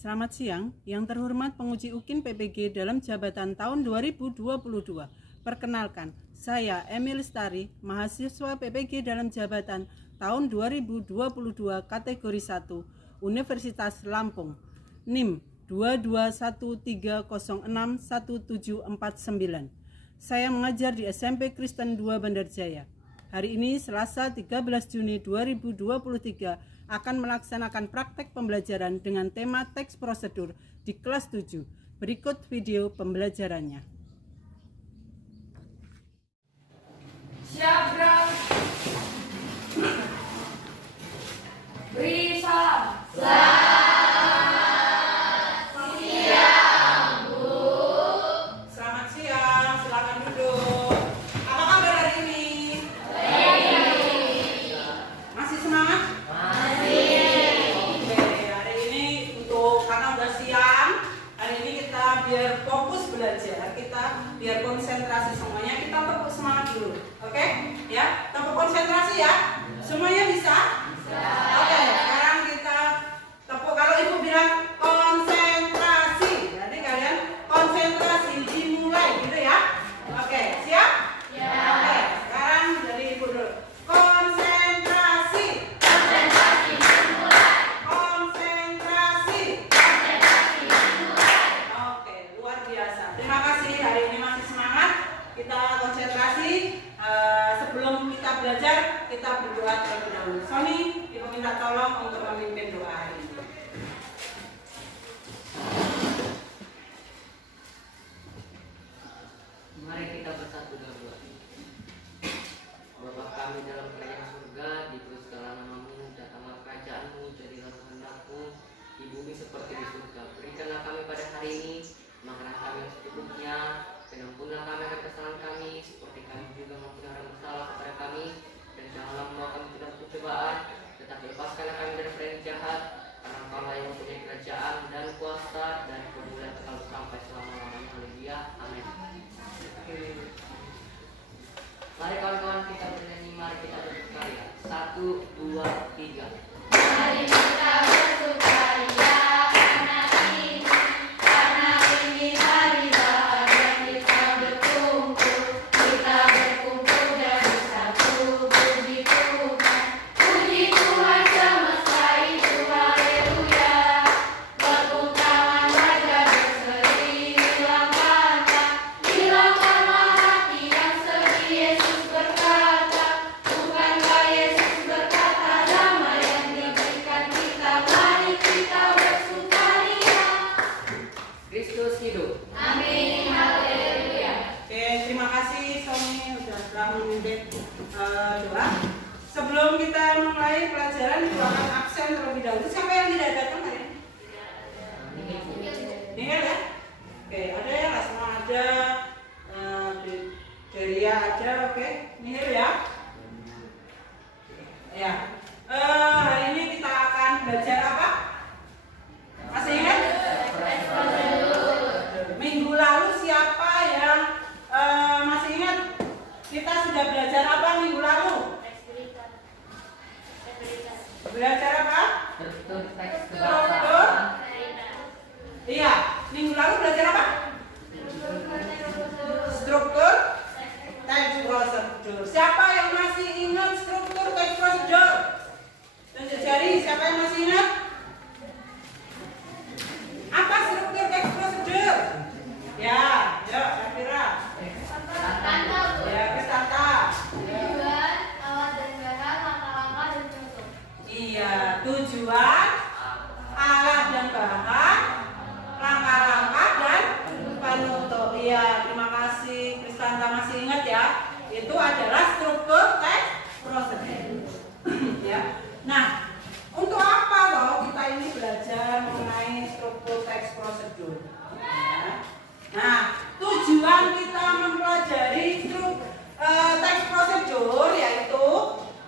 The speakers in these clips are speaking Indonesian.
Selamat siang, yang terhormat penguji UKIN PPG dalam jabatan tahun 2022. Perkenalkan, saya Emil Lestari, mahasiswa PPG dalam jabatan tahun 2022 kategori 1, Universitas Lampung, NIM 221306179. Saya mengajar di SMP Kristen 2 Bandarjaya. Hari ini Selasa 13 Juni 2023 akan melaksanakan praktek pembelajaran dengan tema teks prosedur di kelas 7. Berikut video pembelajarannya. Siap, Bro. Beri salam. Selamat siang, silakan duduk. Apa kabar hari ini? Masih semangat? Biar fokus belajar, kita biar konsentrasi semuanya, kita tepuk semangat dulu, oke? Ya, tepuk konsentrasi ya. Semuanya bisa? Oke, sekarang kita tepuk. Kalau ibu bilang konsentrasi, jadi kalian konsentrasi dimulai gitu ya. Oke, siap? Oke, sekarang dari ibu dulu. Konsentrasi dimulai. Konsentrasi. Terima kasih, hari ini masih semangat. Kita konsentrasi. Sebelum kita belajar, kita berdoa terlebih dahulu. Sony, ibu minta tolong untuk memimpin doa hari ini. Mari kita bersatu dalam doa. Bapa kami dalam kerajaan surga, dikuduskan segala namamu, datanglah kerajaanmu, jadilah kehendakmu di bumi seperti di surga. Berikanlah kami pada hari ini makanan kami yang secukupnya, dan ampunlah kami akan kesalahan kami, seperti kami juga mengampuni orang bersalah kepada kami, dan janganlah membawa kami ke dalam pencobaan, tetapi lepaskanlah kami dari yang jahat, karena Engkau yang mempunyai kerajaan dan kuasa dan kemuliaan kekal sampai selama-lamanya. Haleluya, amin. Mari kawan-kawan kita bernyanyi, mari kita bersukaria. 1, 2, 3. Mari kita bersukaria. Sebelum kita mulai pelajaran, kita akan absen terlebih dahulu. Siapa yang tidak datang hari ini? Nihil ya? Oke, ada ya? Rasma ada, Deria ada, oke? Nihil ya? Ya. Hari ini kita akan belajar apa? Masih ingat? Minggu lalu siapa yang masih ingat? Kita sudah belajar apa minggu lalu? Belajar apa? Struktur. Iya, minggu lalu belajar apa? Struktur teks prosedur. Siapa yang masih ingat struktur teks prosedur? Tunjuk jari, siapa yang masih ingat? Apa struktur teks prosedur? Ya, yuk, saya kira. Ya, Kristanta. Tujuan, alat dan bahan, langkah-langkah dan contoh. Iya, tujuan, alat dan bahan, langkah-langkah dan penutup. Iya, terima kasih Kristanta, masih ingat ya? Itu adalah struktur teks prosedur. Ya. Nah, untuk apa loh kita ini belajar mengenai struktur teks prosedur? Ya. Nah, tujuan kita mempelajari teks prosedur yaitu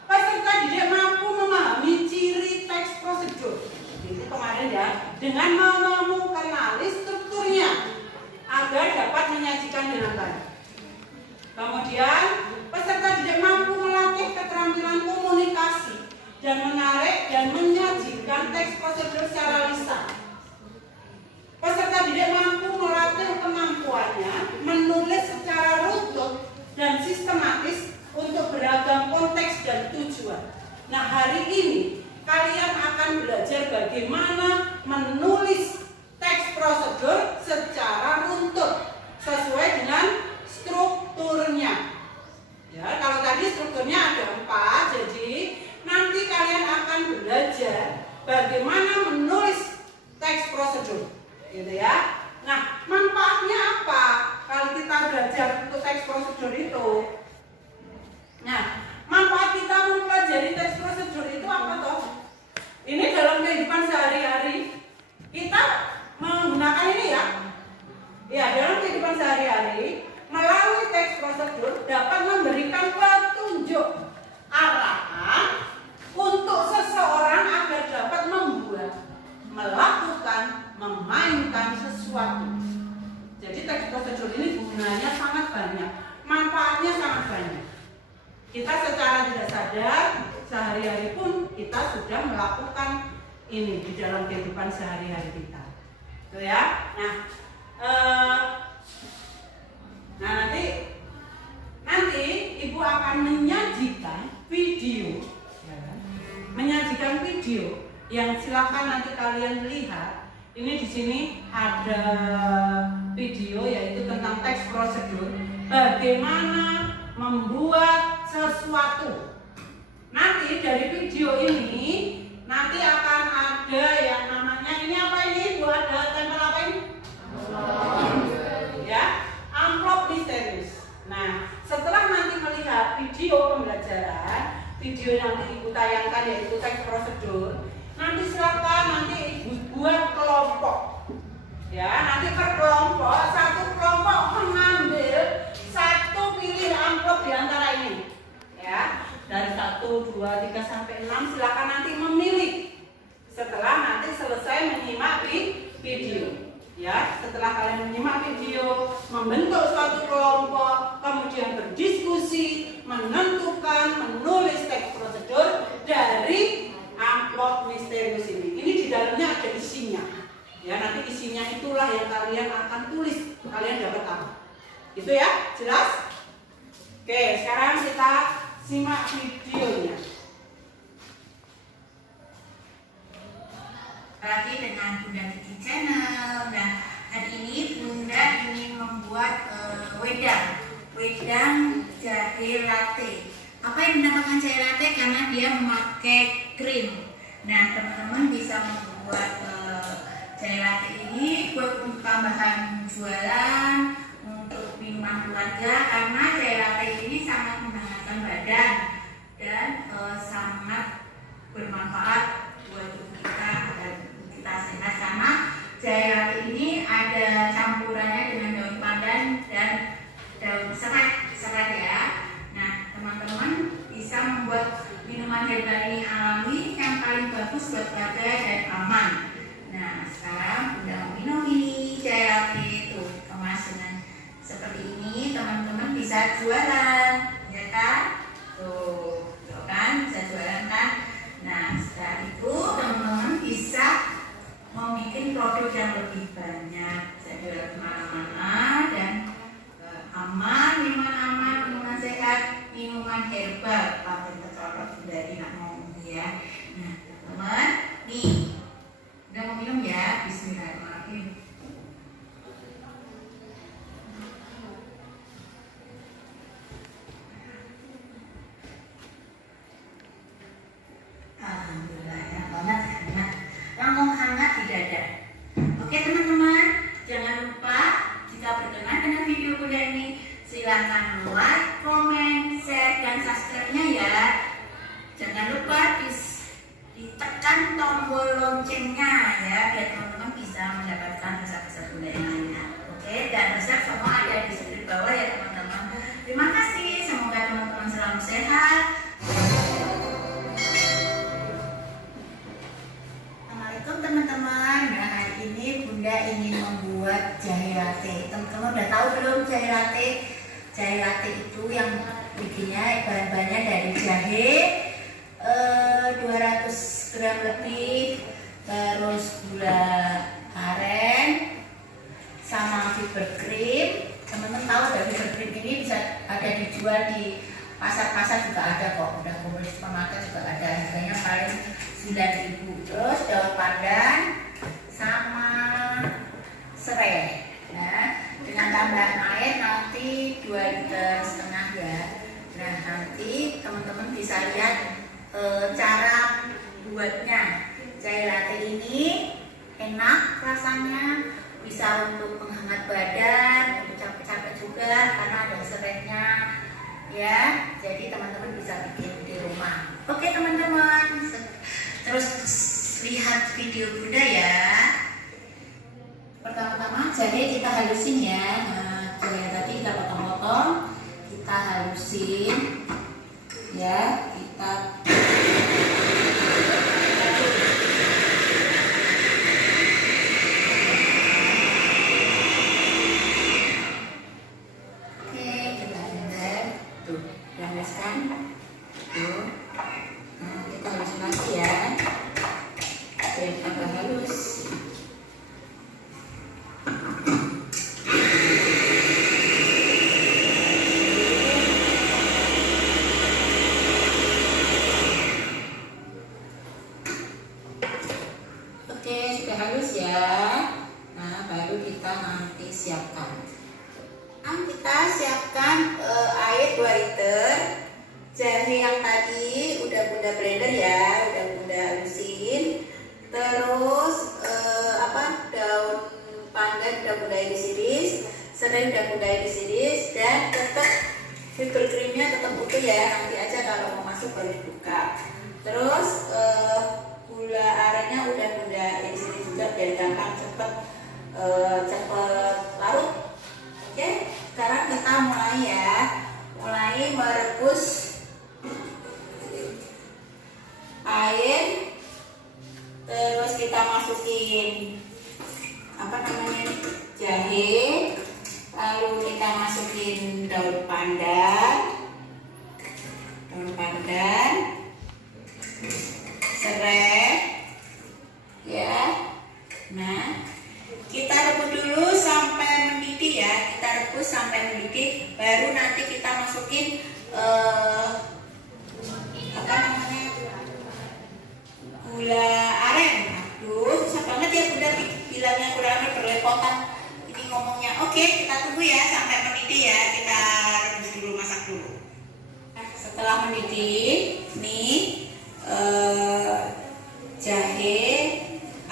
peserta didik mampu memahami ciri teks prosedur. Itu kemarin ya, dengan mengenali strukturnya agar dapat menyajikan dengan baik. Kemudian peserta didik mampu melatih keterampilan komunikasi dan menarik dan menyajikan teks prosedur secara lisan. kemampuannya menulis secara runtut dan sistematis untuk beragam konteks dan tujuan. Nah, hari ini kalian akan belajar bagaimana menulis teks prosedur secara runtut sesuai dengan strukturnya. Ya, kalau tadi strukturnya ada 4, jadi nanti kalian akan belajar bagaimana menulis teks prosedur, gitu ya. Nah, manfaatnya apa kalau kita belajar untuk teks prosedur itu? Nah, manfaat kita mempelajari teks prosedur itu apa toh? Ini dalam kehidupan sehari-hari kita menggunakan ini ya. Ya, dalam kehidupan sehari-hari melalui teks prosedur dapat memberikan petunjuk arahan untuk seseorang agar dapat membuat, melakukan, memainkan sesuatu. Jadi teks prosedur ini gunanya sangat banyak, manfaatnya sangat banyak. Kita secara tidak sadar sehari-hari pun kita sudah melakukan ini di dalam kehidupan sehari-hari kita. Tuh ya. Nah, nanti Ibu akan menyajikan video, ya kan? Menyajikan video yang silakan nanti kalian lihat. Ini di sini ada video yaitu tentang teks prosedur, bagaimana membuat sesuatu. Nanti dari video ini nanti akan ada yang namanya ini apa ini? Buat ada tempel apa ini? Ya. Amplop misterius. Nah, setelah nanti melihat video pembelajaran, video yang nanti Ibu tayangkan yaitu teks prosedur, nanti silakan nanti Ibu buat kelompok. Ya, nanti per kelompok, satu kelompok mengambil satu pilih amplop di antara ini. Ya, dari 1, 2, 3 sampai 6 silakan nanti memilih. Setelah nanti selesai menyimak di video. Ya, setelah kalian menyimak video, membentuk suatu kelompok, kemudian berdiskusi, menentukan, menulis teks prosedur dari amplop misterius ini. Ini di dalamnya ada isinya. Ya, nanti isinya itulah yang kalian akan tulis, kalian dapat tahu. Itu ya, jelas? Oke, sekarang kita simak videonya. Lagi dengan Bunda Kiki Channel. Nah, hari ini Bunda ingin membuat wedang jahe latte. Apa yang dinamakan jahe latte? Karena dia memakai krim. Nah, teman-teman bisa membuat jahe latte ini buat tambahan jualan untuk minuman keluarga, karena jahe latte ini sangat menghangatkan badan dan sangat bermanfaat buat tubuh kita agar kita sehat, karena jahe latte ini ada campurannya dengan daun pandan dan daun serai ya. Nah, teman-teman bisa membuat minuman herbal ini alami yang paling bagus buat keluarga dan aman. Nah, sekarang udah minum ini jahe latte itu kemas dengan seperti ini, teman-teman bisa jualan, ya kan? Tuh kan bisa jualan kan? Nah, setelah itu teman-teman bisa membuat produk yang lebih banyak, bisa jual kemana-mana dan aman, minuman sehat, minuman herbal, pakai tercolok dari nak ngomong ya. Nah, teman-teman, nih udah mau minum ya, bismillahirrahmanirrahim. Alhamdulillah ya, banget hangat. Langsung hangat di dada. Oke teman-teman, jangan lupa jika berkenan dengan video Bunda ini, silahkan like, komen, share, dan subscribe-nya ya. Jangan lupa ditekan tombol loncengnya ya, biar teman-teman bisa mendapatkan resep-resep Bunda yang lainnya. Oke, dan resep semua ada di sini bawah ya teman-teman. Terima kasih, semoga teman-teman selalu sehat. Assalamualaikum teman-teman. Nah, hari ini Bunda ingin membuat jahe latte. Teman-teman udah tahu belum jahe latte? Jahe latte itu yang bikinnya bahan-bahannya dari jahe 200 gram lebih, terus gula aren sama fiber cream, tahu dari krim ini bisa ada dijual di pasar-pasar juga ada kok, udah kumpul di supermarket juga ada, harganya paling 9.000. Terus daun pandan sama serai. Nah, dengan tambahan air nanti 2,5 liter ya. Nah, nanti teman-teman bisa lihat cara buatnya. Chai latte ini enak rasanya, bisa untuk penghangat badan, untuk capek-capek juga karena ada serainya ya. Jadi teman-teman bisa bikin di rumah. Oke teman-teman, terus lihat video Bunda ya. Pertama-tama jahe kita halusin ya. Nah, jahe tadi kita potong-potong, kita halusin ya. Kita kita halusin lagi ya, biar tambah halus. Oke, sudah halus ya. Nah, baru kita nanti siapkan. Kita siapkan air 2 liter. Jahe yang tadi udah Bunda blender ya, udah Bunda halusin. Terus daun pandan udah Bunda iris-iris, serai udah Bunda iris-iris, dan tetap whipped creamnya tetap utuh ya. Nanti aja kalau mau masuk baru dibuka. Terus gula arennya udah Bunda iris-iris juga biar gampang cepet larut. Oke, sekarang kita mulai ya, mulai merebus air. Terus kita masukin jahe, lalu kita masukin daun pandan, serai ya. Nah, kita rebus dulu sampai mendidih ya, kita rebus sampai mendidih, baru nanti kita masukin gula aren. Aduh, susah banget ya Bunda bilangnya gula aren, berlepotan ini ngomongnya. Oke, kita tunggu ya sampai mendidih ya, kita rebus dulu, masak dulu. Nah, setelah mendidih nih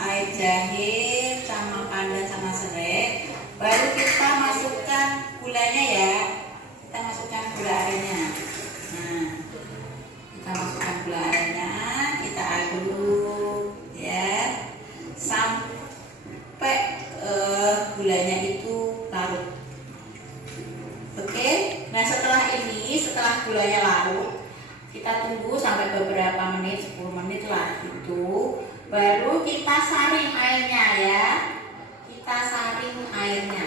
air jahe sama pandan sama serai, baru kita masukkan gulanya ya. Kita masukkan gula arennya. Nah, kita masukkan gula arennya, kita aduk ya sampai gulanya itu larut. Oke, nah setelah gulanya larut, kita tunggu sampai beberapa menit, 10 menit lah itu, baru kita saring airnya ya. Kita saring airnya.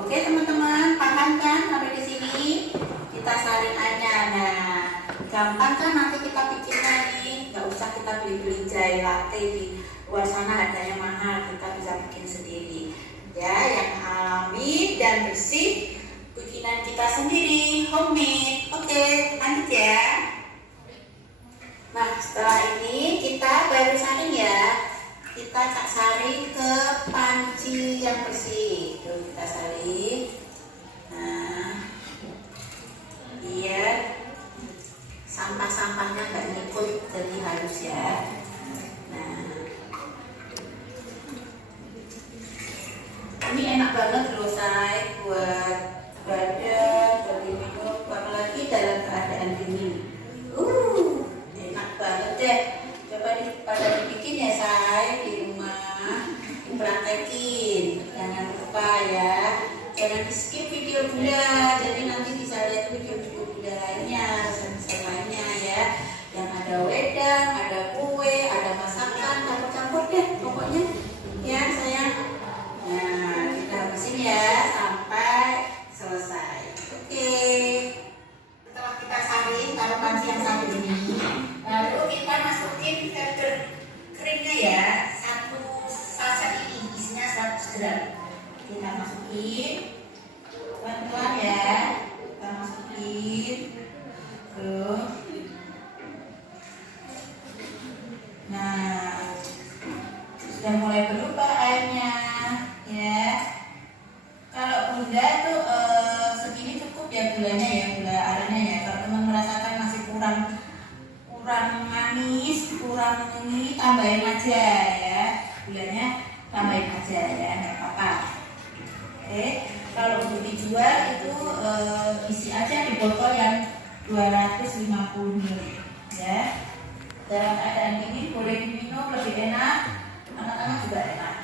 Oke teman-teman, paham kan sampai di sini? Kita saring airnya. Nah, gampang kan nanti kita bikinnya nih, nggak usah kita beli-beli chai latte di luar sana, harganya mahal, kita bisa bikin sendiri ya, yang alami dan bersih, bikinan kita sendiri, homemade. Oke, lanjut ya. Nah, setelah ini kita baru saring ya, kita saring ke panci yang bersih. Tuh, kita saring. Nah, biar sampah-sampahnya nggak nyikut, jadi halus ya. Nah, ini enak banget loh say, buat badan, buat diminum, apalagi dalam keadaan dingin. Enak banget deh. Coba pada dibikin ya say di rumah, dipraktekin. Jangan lupa ya, jangan di skip video Bunda, jadi nanti bisa lihat video-video Bunda lainnya, resep-resep lainnya ya, yang ada wedang, ada kue, ada masakan, campur-campur deh pokoknya ya sayang. Nah, kita habisin ya sampai selesai. Oke, setelah kita saring, taruh panci yang satu ini, lalu kita masukin filter krimnya ya, 1 saset ini isinya 100 gram. Kita masukin, mulai berubah airnya, ya. Kalau bunda itu segini cukup ya gulanya ya, gula arennya ya. Kalau teman merasakan masih kurang manis, kurang ini, tambahin aja ya, gulanya tambahin aja ya, nggak apa-apa. Oke, kalau untuk dijual itu isi aja di botol yang 250 ml ya. Dalam keadaan ini boleh diminum, lebih enak, anak-anak juga enak.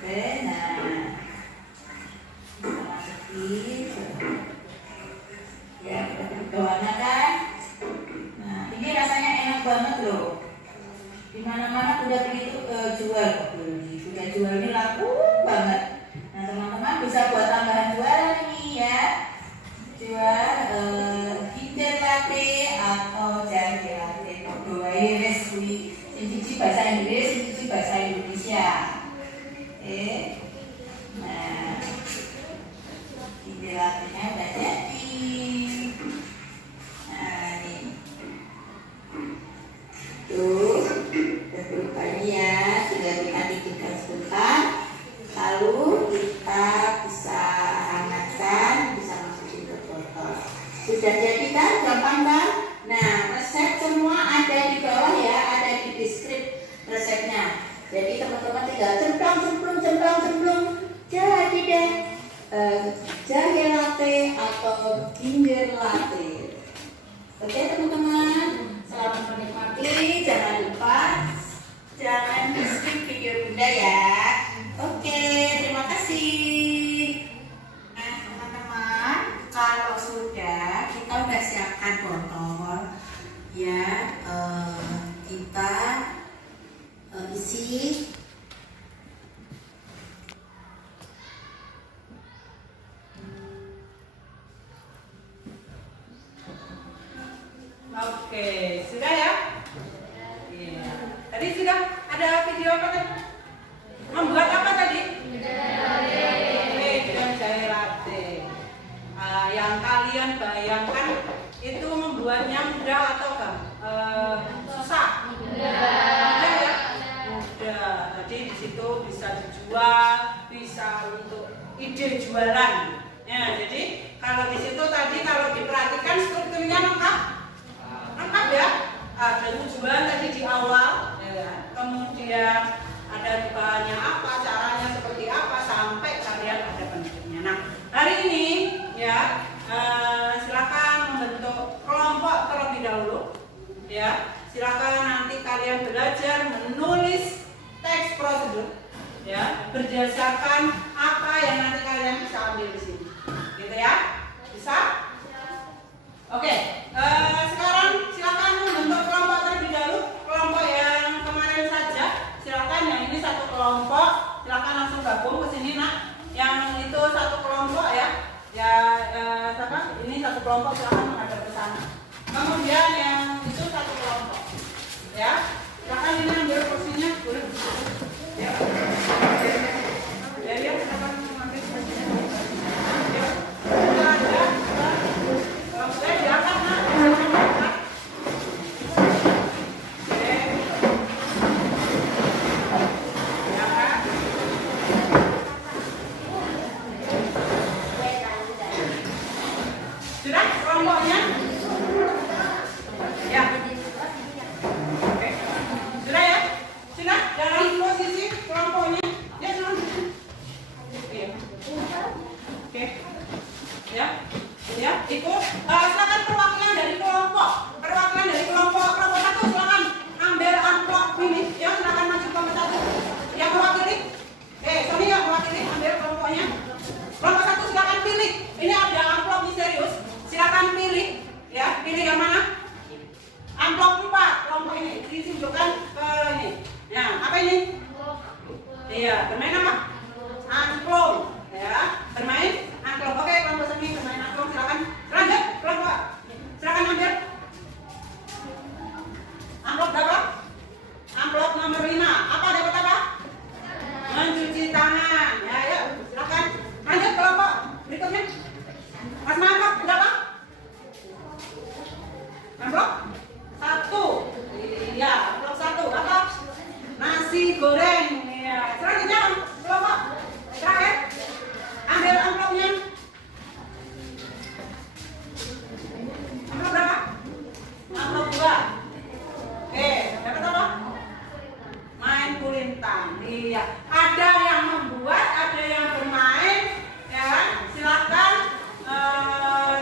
Oke, nah kita masukin ya, bawahnya kan. Nah, ini rasanya enak banget loh. Dimana-mana udah begitu jual, udah jual ini laku banget. Nah, teman-teman bisa buat tambahan jualan ini ya, jual ginger latte atau jahe latte. Dua iris cici bahasa Inggris, cici bahasa Indonesia. Oke, nah ginger latte-nya udah jadi. Nah, ini tuh udah berubahnya ya, sudah kita didihkan sebentar. Lalu kita bisa hangatkan, bisa masukin ke botol. Sudah jadi kan, gampang kan? Nah, resep semua ada di bawah ya, ada di deskripsi resepnya. Jadi teman-teman tinggal cemplung, jadi deh jahe latte atau ginger latte. Oke teman-teman, selamat menikmati. Jangan lupa jangan di-skip video bunda ya. Oke, terima kasih. Nah teman-teman, kalau sudah kita udah siapkan botol ya, kita isi Oke, sudah ya? Iya. Tadi sudah ada video apa tadi? Membuat apa tadi? Jahe latte. Yang kalian bayangkan itu membuatnya mudah atau enggak? Susah? Mudah ya? Mudah. Jadi di situ bisa dijual, bisa untuk ide jualan. Ya, jadi kalau di situ tadi kalau diperhatikan strukturnya lengkap ya, ada tujuan tadi di awal ya, kemudian ada bahannya apa, caranya seperti apa, sampai kalian ada penutupnya. Nah hari ini ya silakan membentuk kelompok terlebih dahulu ya, silakan nanti kalian belajar menulis teks prosedur ya, berdasarkan apa yang nanti kalian bisa ambil di sini gitu ya, bisa? Oke, sekarang silakan membentuk kelompok terlebih dahulu. Kelompok yang kemarin saja, silakan. Yang ini satu kelompok, silakan langsung gabung ke sini nak. Yang itu satu kelompok ya, siapa? Ini satu kelompok, silakan menghadap ke sana. Kemudian yang itu satu kelompok, ya. Silakan ini ambil kursinya, boleh. Ya. Jadi silakan mengambil kursinya. Ya. Sudah ada. Sudah kelompoknya? Ya. Oke. Sudah ya? Sudah dalam posisi kelompoknya. Ya, sudah. Oke. Oke. Ya. Ya, ikut. Silakan perwakilan dari kelompok. Perwakilan dari kelompok satu silakan ambil amplop ini. Ya, silakan maju kelompok satu. Yang mewakili? Sony yang mewakili ambil kelompoknya. Kelompok satu silakan pilih. Ini ada amplop misterius. Silakan pilih. Ya, pilih yang mana? Amplop 4 kelompok ini ditunjukkan ke ini. Ya, apa ini? Iya, bermain apa? Angklung. Ya, bermain angklung. Oke, kelompok seni bermain angklung. Silakan lanjut kelompok. Silakan ambil. Amplop berapa? Amplop nomor 5. Apa dapat apa? Mencuci tangan. Ya, ayo silakan lanjut kelompok berikutnya. Mas amplop berapa? Amplop 1. Iya, amplop 1. Apa? Nasi bisa? Oke, dapat apa? Main kulintang. Iya. Ada yang membuat, ada yang bermain, ya kan? Silakan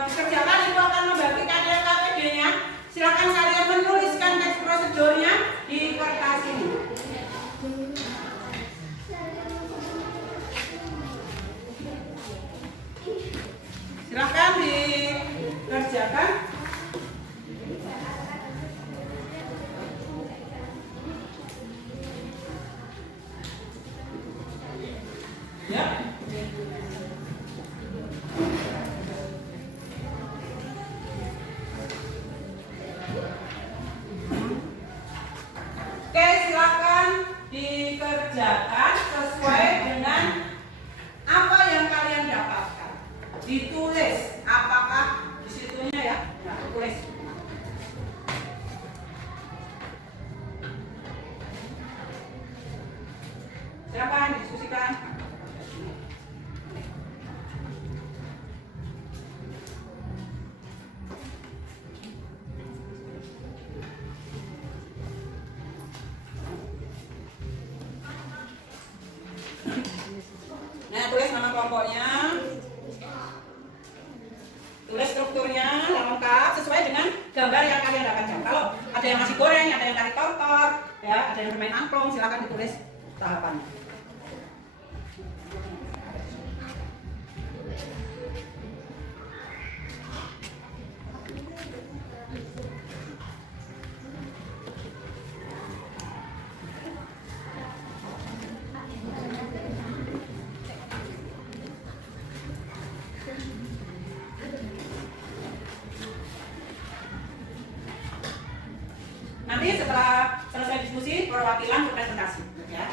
dikerjakan. Ibu akan membagi KPD-nya. Silakan kalian menuliskan teks prosedurnya di kertas ini. Silakan dikerjakan. Ya. Oke, silakan dikerjakan sesuai dengan apa yang kalian dapatkan. Ditulis apakah di situnya ya? Nah, tulis. Silakan diskusikan. Nah, tulis nama kelompoknya, tulis strukturnya lengkap sesuai dengan gambar yang kalian dapatkan. Kalau ada yang masih goreng, ada yang tarik tortor, ya, ada yang bermain angklung, silakan ditulis tahapannya. Nanti setelah selesai diskusi, perwakilan presentasi, ya.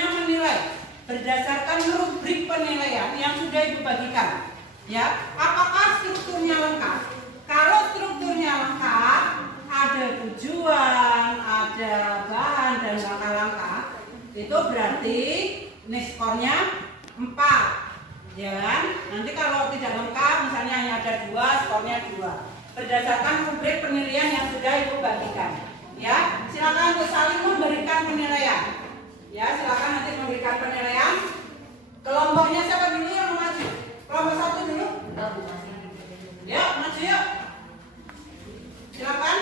semuanya menilai berdasarkan rubrik penilaian yang sudah Ibu bagikan. Ya, apakah strukturnya lengkap? Kalau strukturnya lengkap, ada tujuan, ada bahan dan langkah-langkah, itu berarti ini skornya 4. Ya kan? Nanti kalau tidak lengkap, misalnya hanya ada 2, skornya 2. Berdasarkan rubrik penilaian yang sudah Ibu bagikan. Ya, silakan untuk saling memberikan penilaian. Ya, silakan nanti memberikan penilaian. Kelompoknya siapa dulu yang mau maju? Kelompok 1 dulu. Ya, maju yuk. Silakan.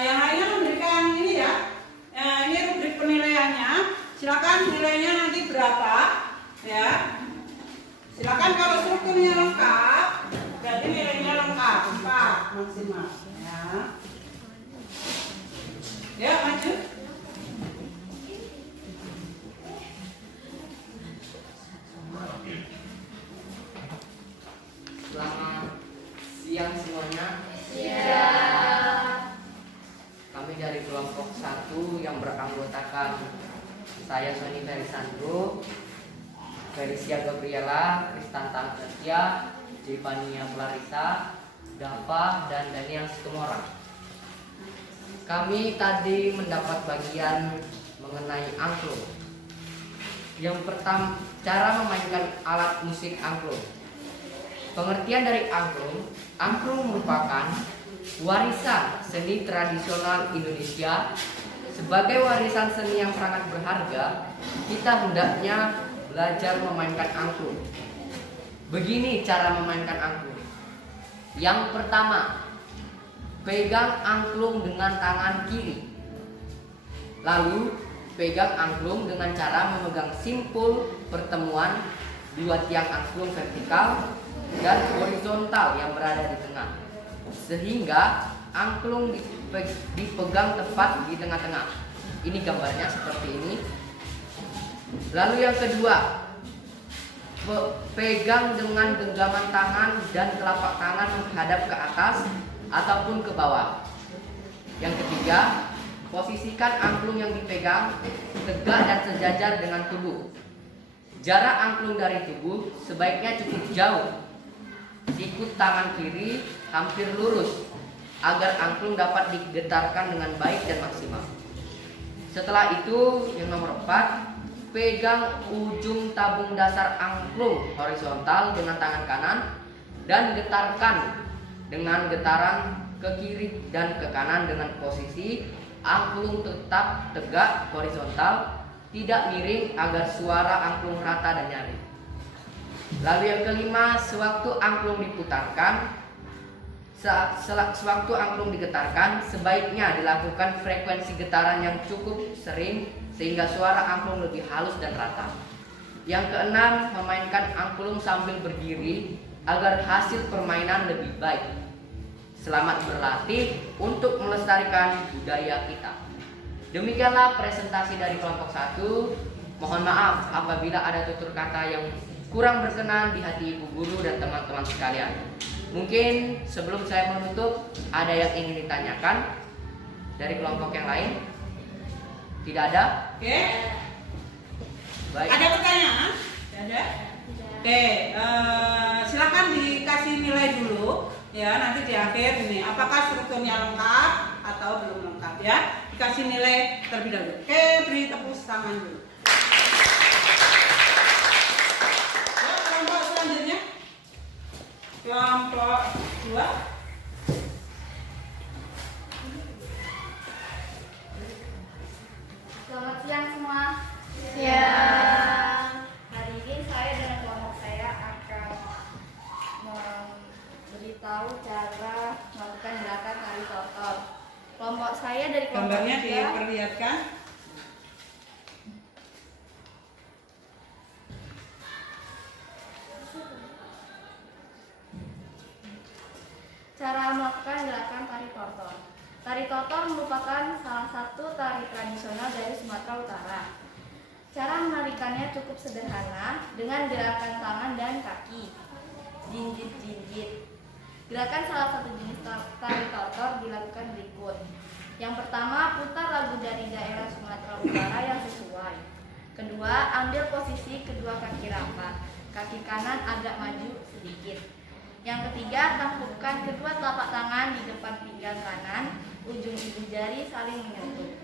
Yang lainnya memberikan ini ya. Ini rubrik penilaiannya. Silakan nilainya nanti berapa? Ya. Silakan kalau strukturnya lengkap, berarti nilainya lengkap 4 maksimal. Ya. Ya, maju. Selamat siang semuanya. Kami dari kelompok 1 yang beranggotakan saya Sony Ferisandro, Felicia Gabriela, Kristanta Setia, Jevania Clarissa, Dava, dan Daniel Situmorang. Kami tadi mendapat bagian mengenai angklung. Yang pertama, cara memainkan alat musik angklung. Pengertian dari angklung, angklung merupakan warisan seni tradisional Indonesia. Sebagai warisan seni yang sangat berharga, kita hendaknya belajar memainkan angklung. Begini cara memainkan angklung. Yang pertama, pegang angklung dengan tangan kiri. Lalu, pegang angklung dengan cara memegang simpul pertemuan dua tiang angklung vertikal dan horizontal yang berada di tengah, sehingga angklung dipegang tepat di tengah-tengah. Ini gambarnya seperti ini. Lalu yang kedua, pegang dengan genggaman tangan dan telapak tangan menghadap ke atas ataupun ke bawah. Yang ketiga, posisikan angklung yang dipegang tegak dan sejajar dengan tubuh. Jarak angklung dari tubuh sebaiknya cukup jauh. Sikut tangan kiri hampir lurus agar angklung dapat digetarkan dengan baik dan maksimal. Setelah itu, yang nomor 4, pegang ujung tabung dasar angklung horizontal dengan tangan kanan dan getarkan dengan getaran ke kiri dan ke kanan dengan posisi angklung tetap tegak horizontal, tidak miring agar suara angklung rata dan nyaring. Lalu yang kelima, sewaktu angklung digetarkan, sebaiknya dilakukan frekuensi getaran yang cukup sering sehingga suara angklung lebih halus dan rata. Yang keenam, memainkan angklung sambil berdiri agar hasil permainan lebih baik. Selamat berlatih untuk melestarikan budaya kita. Demikianlah presentasi dari kelompok 1. Mohon maaf apabila ada tutur kata yang kurang berkenan di hati ibu guru dan teman-teman sekalian. Mungkin sebelum saya menutup, ada yang ingin ditanyakan dari kelompok yang lain? Tidak ada? Oke. Baik. Ada pertanyaan? Tidak ada? Oke, silakan dikasih nilai dulu ya, nanti di akhir ini apakah strukturnya lengkap atau belum lengkap ya. Dikasih nilai terlebih dahulu. Oke, beri tepuk tangan dulu. Ya, kelompok selanjutnya. Kelompok 2. Selamat siang semua. Hari ini saya dan kelompok saya akan memberitahu cara melakukan gerakan tari totor. Kelompok saya dari kelompok Gambarnya 3. diperlihatkan. Cara melakukan gerakan tari totor. Tari totor merupakan salah satu tari tradisional dari Sumatera Utara. Cara menarikannya cukup sederhana dengan gerakan tangan dan kaki. Jinjit-jinjit. Gerakan salah satu jenis tari totor dilakukan berikut. Yang pertama, putar lagu dari daerah Sumatera Utara yang sesuai. Kedua, ambil posisi kedua kaki rapat, kaki kanan agak maju sedikit. Yang ketiga, tangkupkan kedua telapak tangan di depan pinggang kanan, ujung-ujung jari saling menyentuh.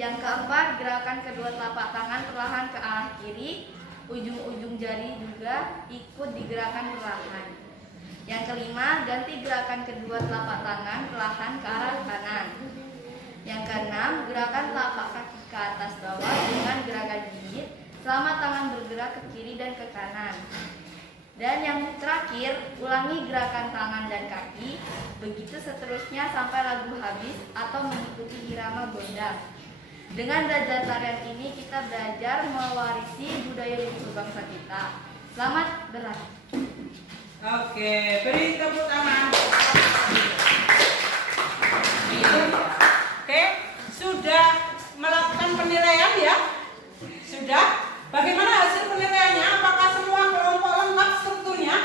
Yang keempat, gerakan kedua telapak tangan perlahan ke arah kiri, ujung-ujung jari juga ikut digerakkan perlahan. Yang kelima, ganti gerakan kedua telapak tangan perlahan ke arah kanan. Yang keenam, gerakan telapak kaki ke atas bawah dengan gerakan gigit selama tangan bergerak ke kiri dan ke kanan. Dan yang terakhir, ulangi gerakan tangan dan kaki, begitu seterusnya sampai lagu habis atau mengikuti irama gondang. Dengan belajar tarian ini kita belajar mewarisi budaya leluhur bangsa kita. Selamat berlatih. Oke, beri tepuk tangan. Oke, sudah melakukan penilaian ya? Sudah? Bagaimana hasil penilaiannya? Apakah semua kelompok lengkap strukturnya?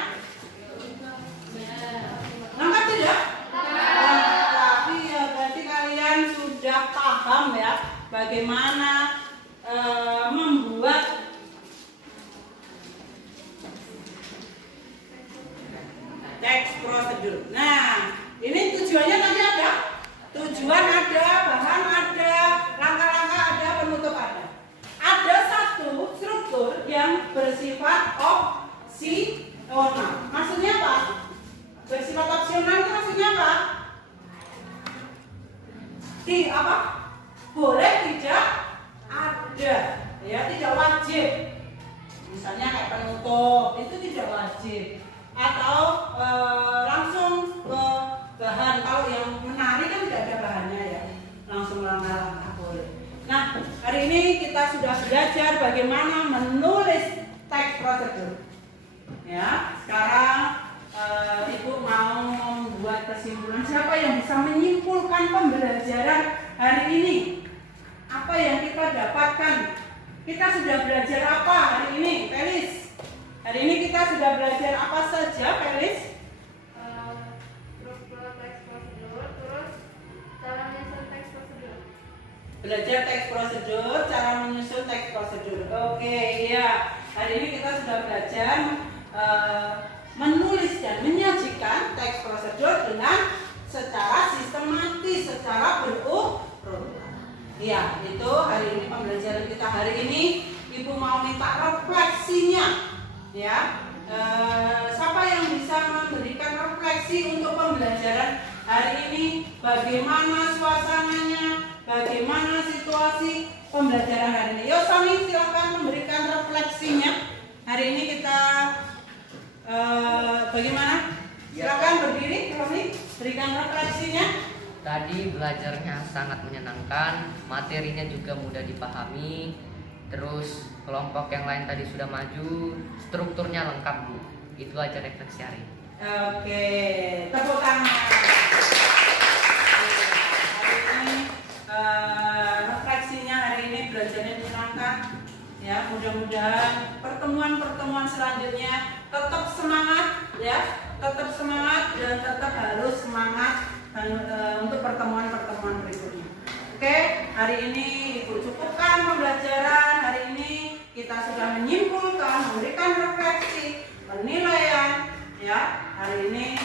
Lengkap tidak? Lengkap. Iya, berarti kalian sudah paham ya bagaimana membuat teks prosedur. Nah, ini tujuannya tadi ada. Tujuan ada, bahan ada, langkah-langkah ada, penutup ada. Ada satu struktur yang bersifat opsional. Maksudnya apa? Bersifat opsional itu maksudnya apa? Apa? Boleh tidak ada, ya tidak wajib. Misalnya kayak penutup itu tidak wajib. Atau langsung ke bahan. Kalau yang menari kan tidak ada bahannya ya, langsung langkah-langkah boleh. Nah, hari ini kita sudah belajar bagaimana menulis teks prosedur. Ya, sekarang Ibu mau membuat kesimpulan. Siapa yang bisa menyimpulkan pembelajaran hari ini? Apa yang kita dapatkan? Kita sudah belajar apa hari ini, Felis? Hari ini kita sudah belajar apa saja, Felis? Struktur teks prosedur, terus cara menyusun teks prosedur. Belajar teks prosedur, cara menyusun teks prosedur. Oke, iya. Hari ini kita sudah belajar menulis dan menyajikan teks prosedur dengan secara sistematis, secara berurutan. Iya, itu hari ini pembelajaran kita hari ini. Ibu mau minta refleksinya, ya. Siapa yang bisa memberikan refleksi untuk pembelajaran hari ini? Bagaimana suasananya? Bagaimana situasi pembelajaran hari ini? Yo, Sami, silakan memberikan refleksinya. Hari ini kita bagaimana? Silakan berdiri, Romi, berikan refleksinya. Tadi belajarnya sangat menyenangkan, materinya juga mudah dipahami. Terus kelompok yang lain tadi sudah maju, strukturnya lengkap, Bu. Itu aja refleksi hari ini. Oke, tepuk tangan. Hari ini refleksinya hari ini belajarnya menyenangkan. Ya, mudah-mudahan pertemuan-pertemuan selanjutnya tetap semangat, ya, tetap semangat dan tetap harus semangat untuk pertemuan-pertemuan berikutnya. Oke, hari ini Ibu cukupkan pembelajaran. Hari ini kita sudah menyimpulkan, memberikan refleksi, penilaian. Ya, hari ini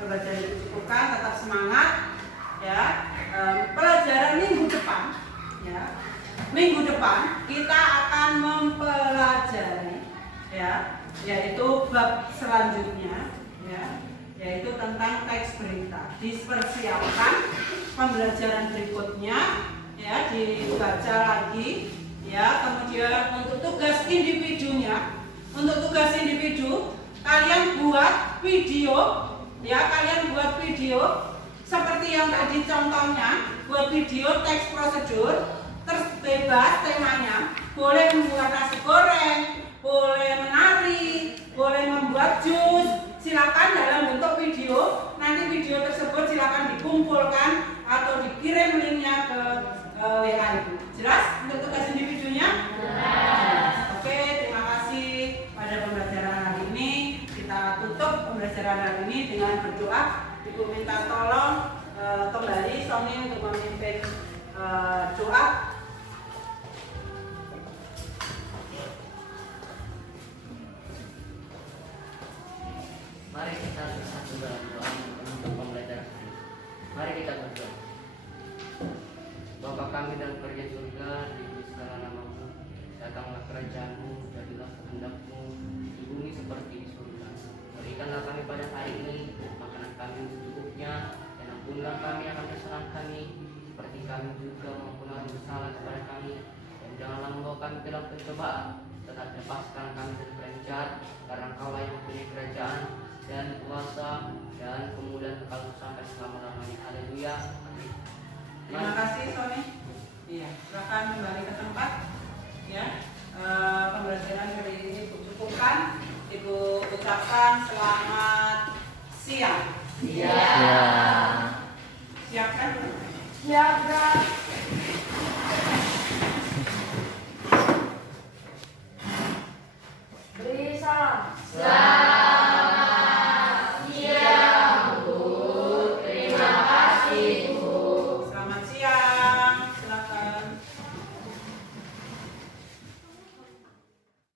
pembelajaran Ibu cukupkan, tetap semangat. Ya, pelajaran minggu depan, ya, minggu depan kita akan mempelajari, ya, yaitu bab selanjutnya, ya, yaitu tentang teks berita. Dipersiapkan pembelajaran berikutnya, ya, dibaca lagi, ya. Kemudian untuk tugas individunya, untuk tugas individu kalian buat video, ya, kalian buat video seperti yang tadi contohnya, buat video teks prosedur, terus bebas temanya, boleh membuat nasi goreng, boleh menari, boleh membuat jus. Silakan dalam bentuk video. Nanti video tersebut silakan dikumpulkan atau dikirim linknya ke WA Ibu. Jelas untuk tugas individunya? Jelas. Oke, terima kasih pada pembelajaran hari ini. Kita tutup pembelajaran hari ini dengan berdoa. Ibu minta tolong kembali Sony untuk memimpin doa. dalam doa untuk pembelajaran ini. Mari kita berdoa. Bapa kami dalam kerajaan surga, dikuduskanlah namamu, datanglah kerajaanmu, jadilah kehendak-mu di bumi seperti di surga. Berikanlah kami pada hari ini makanan kami secukupnya, dan ampunilah kami akan kesalahan kami, seperti kami juga mengampuni bersalah kepada kami. Dan janganlah membawa kami ke dalam pencobaan, tetapi lepaskan kami dari orang jahat, karena Engkaulah yang mempunyai kerajaan dan kuasa dan kemuliaan kekal sampai selama-lamanya. Haleluya. Amin. Terima kasih Sony. Iya, silakan kembali ke tempat. Ya, pembelajaran kali ini Ibu cukupkan. Ibu ucapkan selamat siang. Iya. Siap kan? Siap, Kak. Beri salam. Selamat.